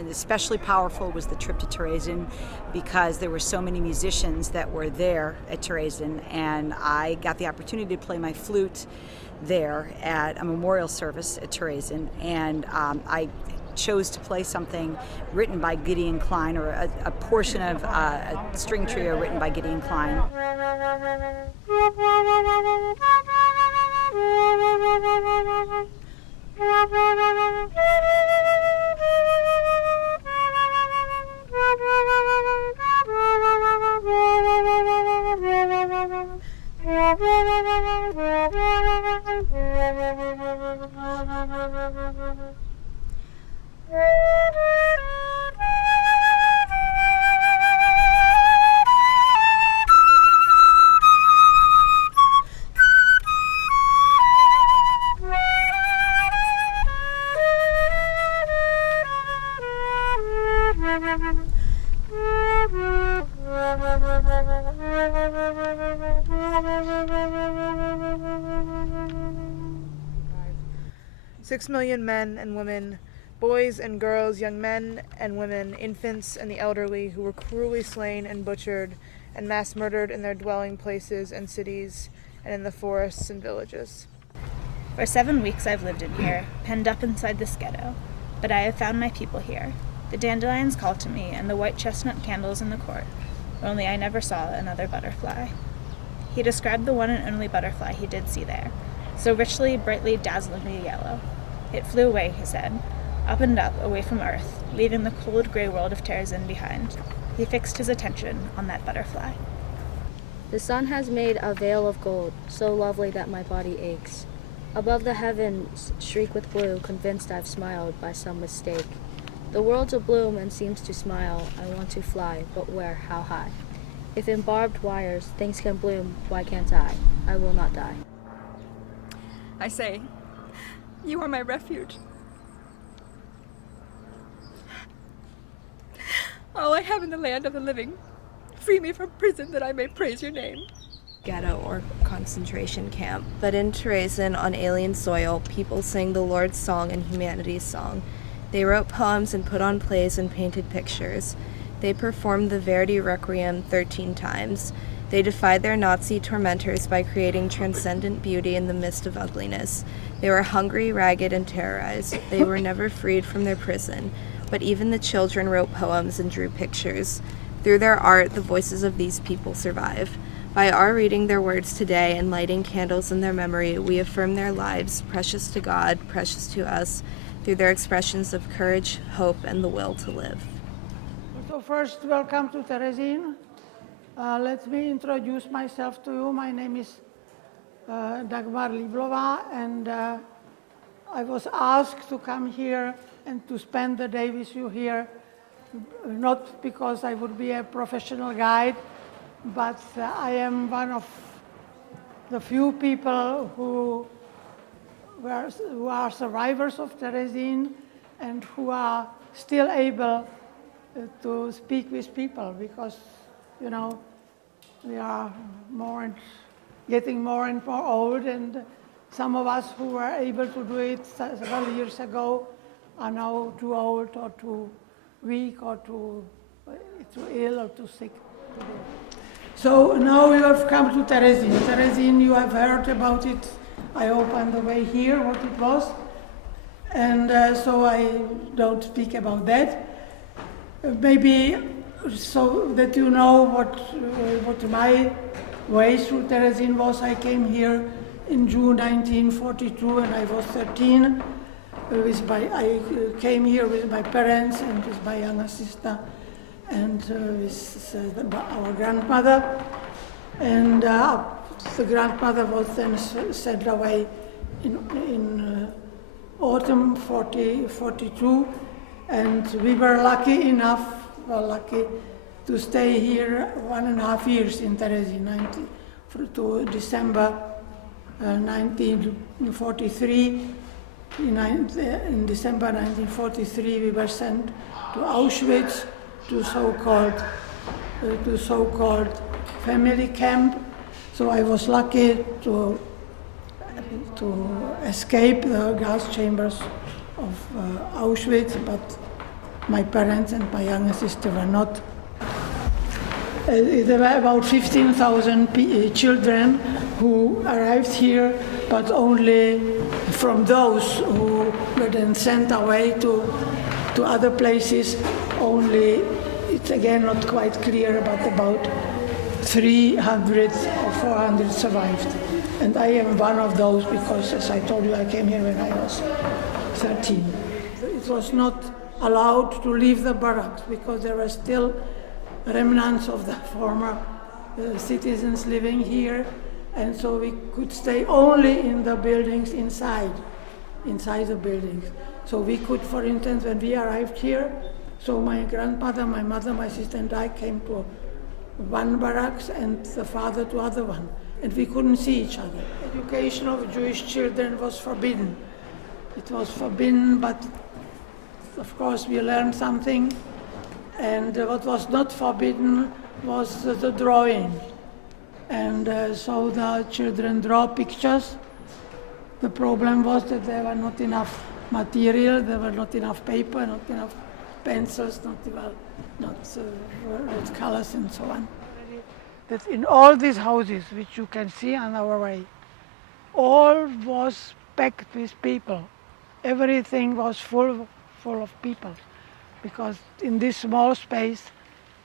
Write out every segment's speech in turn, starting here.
and especially powerful was the trip to Terezin, because there were so many musicians that were there at Terezin, and I got the opportunity to play my flute there at a memorial service at Terezin, and I chose to play something written by Gideon Klein, or a portion of a string trio written by Gideon Klein. 6 million men and women, boys and girls, young men and women, infants and the elderly, who were cruelly slain and butchered and mass murdered in their dwelling places and cities and in the forests and villages. For 7 weeks I've lived in here, penned up inside this ghetto, but I have found my people here. The dandelions call to me, and the white chestnut candles in the court, only I never saw another butterfly. He described the one and only butterfly he did see there, so richly, brightly, dazzlingly yellow. It flew away, he said, up and up, away from Earth, leaving the cold gray world of Terezin behind. He fixed his attention on that butterfly. The sun has made a veil of gold, so lovely that my body aches. Above the heavens shriek with blue, convinced I've smiled by some mistake. The world's abloom and seems to smile. I want to fly, but where, how high? If in barbed wires things can bloom, why can't I? I will not die. I say, you are my refuge. All I have in the land of the living. Free me from prison that I may praise your name. Ghetto or concentration camp, but in Terezin, on alien soil, people sang the Lord's song and humanity's song. They wrote poems and put on plays and painted pictures. They performed the Verdi Requiem 13 times. They defied their Nazi tormentors by creating transcendent beauty in the midst of ugliness. They were hungry, ragged, and terrorized. They were never freed from their prison, but even the children wrote poems and drew pictures. Through their art, the voices of these people survive. By our reading their words today and lighting candles in their memory, we affirm their lives, precious to God, precious to us, through their expressions of courage, hope, and the will to live. So first, welcome to Terezin. Let me introduce myself to you. My name is Dagmar Liblova, and I was asked to come here and to spend the day with you here, not because I would be a professional guide, but I am one of the few people who are survivors of Terezin and who are still able to speak with people, because, you know, we are getting more and more old, and some of us who were able to do it several years ago are now too old or too weak or too ill or too sick to do it. So now you have come to Terezin. Terezin, you have heard about it, I hope, on the way here, what it was. And so I don't speak about that. Maybe so that you know what my way through Terezin was. I came here in June 1942, and I was 13. I came here with my parents and with my younger sister and with our grandmother. And the grandmother was then sent away in autumn 42, and we were lucky to stay here 1.5 years in Terezin, to December 1943. In December 1943, we were sent to Auschwitz, to so-called family camp. So I was lucky to escape the gas chambers of Auschwitz, but my parents and my younger sister were not. There were about 15,000 children who arrived here, but only from those who were then sent away to other places, only, it's again not quite clear, but about 300 or 400 survived. And I am one of those because, as I told you, I came here when I was 13. It was not allowed to leave the barracks because there were still remnants of the former citizens living here, and so we could stay only in the buildings inside the buildings. So we could, for instance, when we arrived here, so my grandmother, my mother, my sister and I came to one barracks and the father to other one, and we couldn't see each other. Education of Jewish children was forbidden. It was forbidden, but of course we learned something. And what was not forbidden was the drawing. And so the children draw pictures. The problem was that there were not enough material, there were not enough paper, not enough pencils, not colors and so on. That in all these houses, which you can see on our way, all was packed with people. Everything was full of people, because in this small space,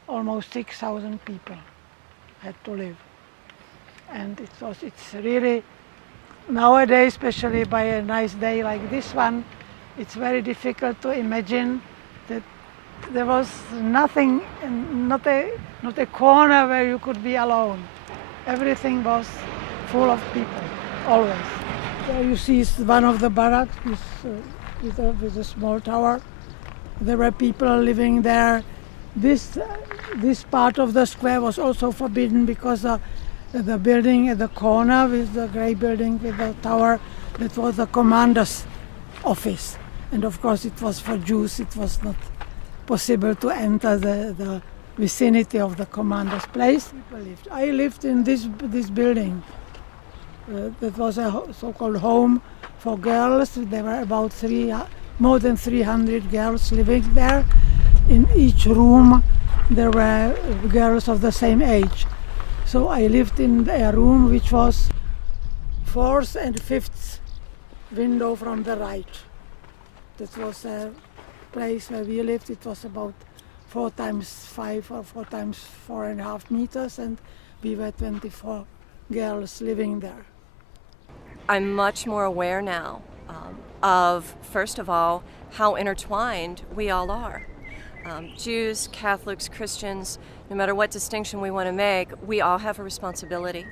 almost 6,000 people had to live. And it's really, nowadays, especially by a nice day like this one, it's very difficult to imagine that there was nothing, not a corner where you could be alone. Everything was full of people, always. There you see one of the barracks with a small tower. There were people living there. This part of the square was also forbidden because the building at the corner with the gray building with the tower, that was the commander's office. And of course it was for Jews, it was not possible to enter the vicinity of the commander's place. I lived in this building. That was a so-called home for girls. There were about more than 300 girls living there. In each room there were girls of the same age. So I lived in a room which was 4th and 5th window from the right. That was a place where we lived. It was about 4 times 5 or 4 times 4.5 meters, and we were 24 girls living there. I'm much more aware now of, first of all, how intertwined we all are. Jews, Catholics, Christians, no matter what distinction we want to make, we all have a responsibility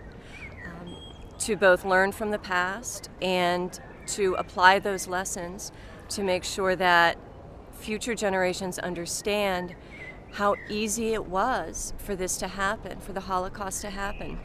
to both learn from the past and to apply those lessons to make sure that future generations understand how easy it was for this to happen, for the Holocaust to happen.